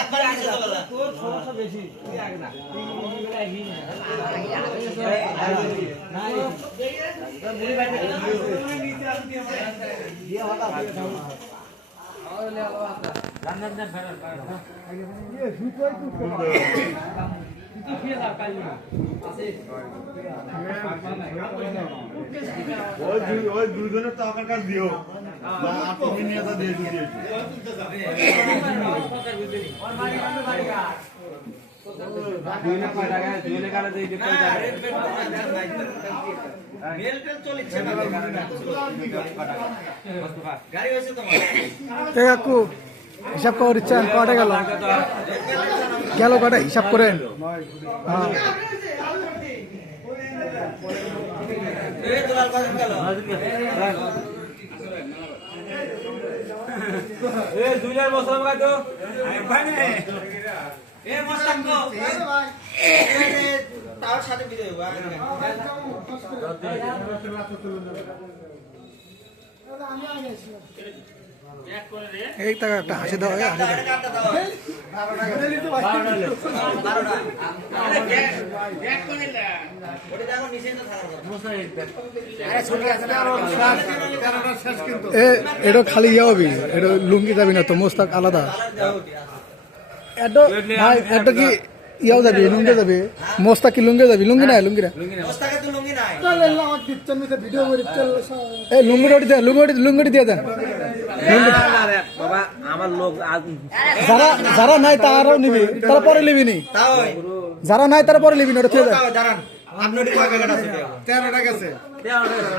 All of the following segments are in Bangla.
একবার আগে চলে গেল তোর সমস্যা বেশি তুই আগে না মুড়ি বাইতে নিচে আর দিয়ে হতা জান্নাত না ফেরার ये সুতোই তো তো ফিরে দাও কাল না আছে ওই দুজনের টাকা কাজ দিও না তুমি নিয়ে তো দিয়ে দিও और मारी দুইলে কয় টাকা দুইলে কালে দেই কয় টাকা মেল ট্রেন চলছে না গাড়ি হইছে তোমার এ কাকু হিসাব করে দিচ্ছেন কটা গেল গেল কটা হিসাব করেন হ্যাঁ এই দুলাল বাজার গেল এ দুইলার বসলাম গায় তো এ মোস্তাক গো এ তার সাথে ভিডিও আগে এক করে রে এই টাকা একটা হাসি দাও হাসি দাও কাটটা দাও 12টা গ্যাক করে না ওটা দেখো নিচে তো থাকার কথা আরে ছবি আছে না আর 13টা শেষ কিন্তু এ এটা খালি যাবি এটা লুঙ্গি যাবি না তো মোস্তাক আলাদা এটা ভাই এটা কি ইয়াও যাবি লুঙ্গি যাবি মোস্তাক কি লুঙ্গি যাবি লুঙ্গি না লুঙ্গি না মোস্তাকে তো লুঙ্গি নাই এই লুঙ্গি লুঙ্গি দিয়ে দেন বাবা আমার লোক যারা যারা নাই তারাও নিবি তারা পরে নিবি নি তাও যারা নাই তারা পরে নিবি না ওটা থেকে দেন তাও দাঁড়ান আপনি ওটি কয় টাকা আছে 13টা গেছে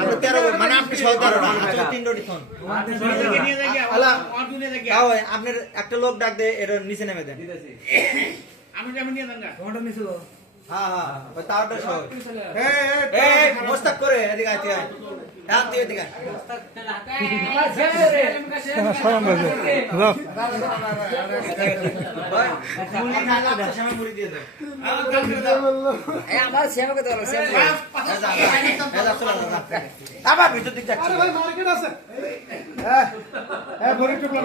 আপনি 13 মানে আপনি 13টা আচ্ছা 3টি ফোন আলা তাও আপনার একটা লোক ডাক দে এর নিচে নেমে দেন আমি যেমন নিয়ে দেন না তোমারটা নিচে দাও হ্যাঁ হ্যাঁ ওই তারটা সহ এই মোস্তাক করে এদিকে আইতে আয় হাত দিয়ে এদিকে মোস্তাক সরম বাজে রাখ মুড়ি না লাগছে সামনে মুড়ি দিয়ে দেন এই আমার সেমকে দাও সেম আবার ভিতর দিক যাচ্ছে আরে ভাই মার্কেট আছে হ্যাঁ হ্যাঁ ভরি টুকলা